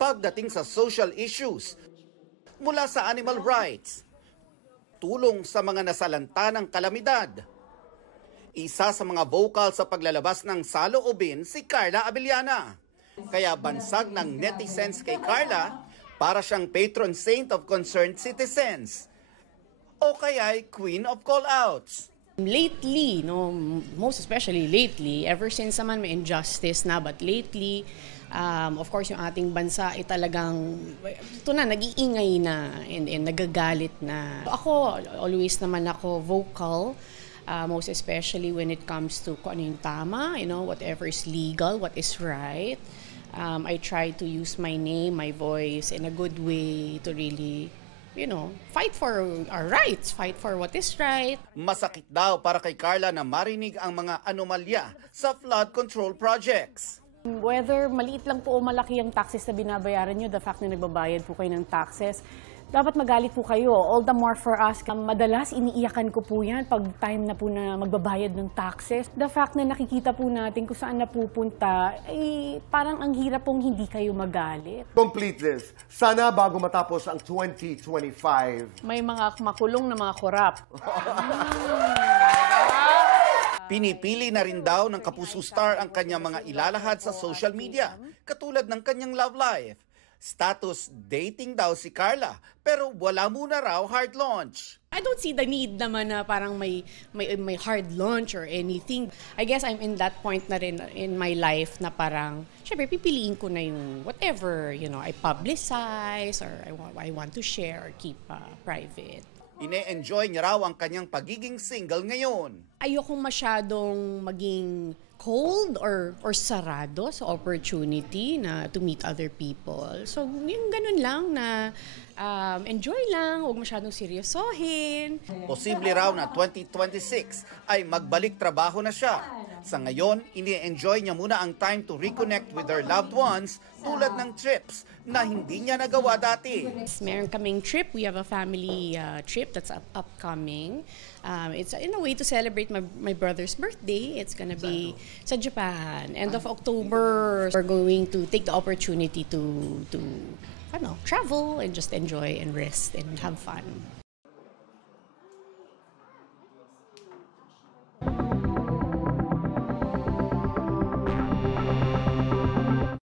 pagdating sa social issues. Mula sa animal rights, tulong sa mga nasalanta ng kalamidad. Isa sa mga vocal sa paglalabas ng saloobin si Carla Abellana. Kaya bansag ng netizens kay Carla para siyang patron saint of concerned citizens. O kaya'y queen of call-outs. Lately, no, most especially lately, ever since naman may injustice na, but lately, of course, yung ating bansa ay talagang, ito na, nag-iingay na and nagagalit na. Ako, always naman ako vocal, most especially when it comes to kung ano yung tama, whatever is legal, what is right. I try to use my name, my voice in a good way to really fight for our rights, fight for what is right. Masakit daw para kay Carla na marinig ang mga anomalya sa flood control projects. Whether maliit lang po o malaki ang taxes na binabayaran nyo, the fact na nagbabayad po kayo ng taxes, dapat magalit po kayo. All the more for us. Madalas iniiyakan ko po yan pag time na po na magbabayad ng taxes. The fact na nakikita po natin kung saan napupunta, parang ang hirap pong hindi kayo magalit. Complete this. Sana bago matapos ang 2025. May mga makulong na mga korap. Pinipili na rin daw ng Kapuso Star ang kanyang mga ilalahad sa social media, katulad ng kanyang love life. Status dating daw si Carla, pero wala muna raw hard launch. I don't see the need naman na parang may hard launch or anything. I guess I'm in that point na rin in my life na parang, syempre, pipiliin ko na yung whatever, I publicize or I want to share or keep private. Ine-enjoy niya raw ang kanyang pagiging single ngayon. Ayokong masyadong maging cold or sarado sa opportunity na to meet other people. So, yung ganun lang na enjoy lang, huwag masyadong seryosohin. Posible raw na 2026 ay magbalik trabaho na siya. Sa ngayon, ini-enjoy niya muna ang time to reconnect with her loved ones tulad ng trips na hindi niya nagawa dati. Meron kaming trip. We have a family trip that's upcoming. It's in a way to celebrate my brother's birthday. It's gonna be sa Japan. End of October, we're going to take the opportunity to travel and just enjoy and rest and have fun.